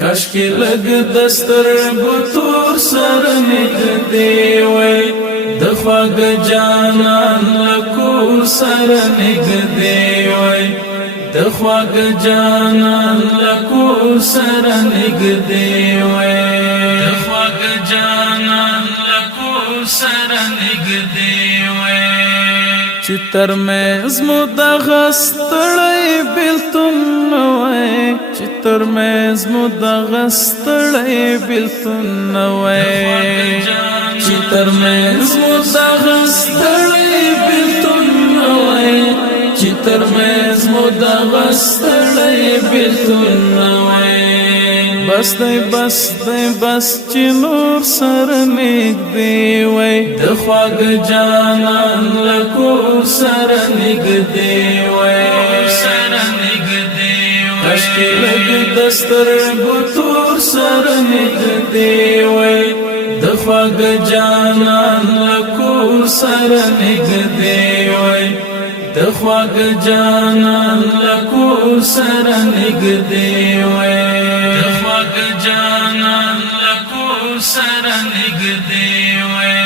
کاشکي لګ دستر بتور سر نږدې وای د خواږ جانان لکور سر نږدې وای د خواږ جانان لکور سر نږدې وای د خواږ جانان لکور سر نږدې وای چې تر مې زمو د غستړې بلتون وای چې تر مې زمو د غستړې بلتون وای چې تر مې زمو د غستړې بلتون وای چې تر مې زمو د غستړې بلتون وای بس دی بس چې نور سره نږدې وای د خواږ جانان لکور سره نږدې وای کاشکي لګ دستر بتور سره نږدې وای د خواږ جانان لکور سره نږدې وای د خواږ جانان لکور سره نږدې وای د خواږ جانان لکور سره نږدې وای